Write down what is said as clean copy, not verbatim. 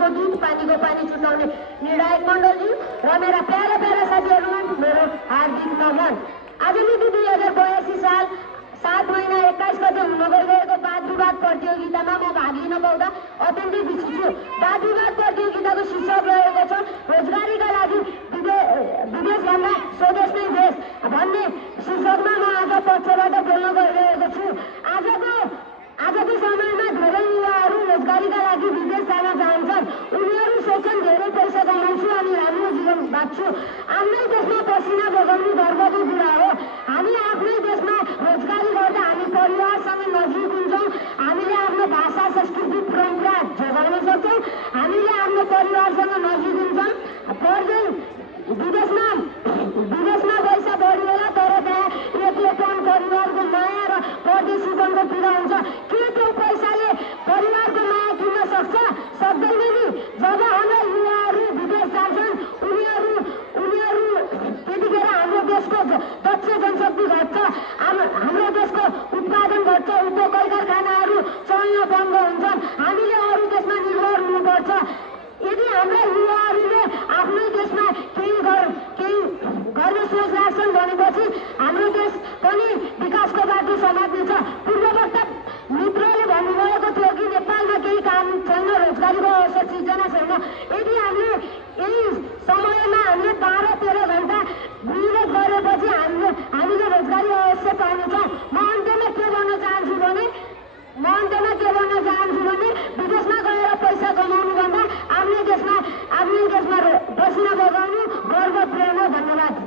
दुधको दुध पानीको पानी छुट्याउने निर्णायक मण्डलजी र मेरा प्यारा प्यारा साथीहरूमा मेरो हार्दिक नमन। आज मिति 2082 साल 7 महिना 21 गते हुन गइरहेको वाद विवाद प्रतियोगितामा म भाग लिन पाउँदा अत्यन्तै खुसी छु। वाद विवाद प्रतियोगिताको शीर्षक रहेको छ रोजगारीका लागि विदेशभन्दा स्वदेश नै देश भन्ने शीर्षकमा म आज पक्षबाट बोल्न गइरहेको छु। आजको समयमा धेरै युवाहरू रोजगारीका लागि विदेश जान चाहन्छन्। उनीहरू सोच्छन् धेरै पैसा कमाउँछु अनि राम्रो जीवन बाँच्छु। आफ्नै देशमा पसिना बगाउनु गर्वको कुरा हो। हामी आफ्नै देशमा रोजगारी गर्दा हामी परिवारसँग नजिक हुन्छौँ। हामीले आफ्नो भाषा संस्कृति परम्परा जोगाउन सक्छौँ। हामीले आफ्नो परिवारसँग नजिक हुन्छौँ। पर्दै विदेशमा पैसा बढी होला तर त्यहाँ एक्लोपन परिवारको माया र परदेशीपनको पीडा हुन्छ। के त्यो पैसाले परिवारको माया किन्न सक्छ? सक्दैन नि। जब हाम्रा युवाहरू विदेश जान्छन् उनीहरू त्यतिखेर हाम्रो देशको दक्ष जनशक्ति घट्छ। हाम्रो देशको उत्पादन घट्छ। उद्योग कारखानाहरू चल्न बन्द हुन्छन्। हामीले अरू देशमा निर्भर हुनुपर्छ। यदि हाम्रा युवाहरूले आफ्नै देशमा केही गर्ने सोच राख्छन् भनेपछि हाम्रो देश पनि विकासको बाटो समात्नेछ। पूर्ववक्ता मित्रले भन्नुभएको थियो कि नेपालमा केही काम छैन, रोजगारीको अवसर सिर्जना छैन। यदि हामीले यही समयमा हामीले 12-13 घन्टा मिहिनेत गरेपछि हामीले रोजगारी अवश्य पाउनेछौँ। म अन्त्यमा के भन्न चाहन्छु भने विदेशमा गएर पैसा कमाउनु भन्दा आफ्नै देशमा पसिना बगाउनु गर्व प्रेरणा। धन्यवाद।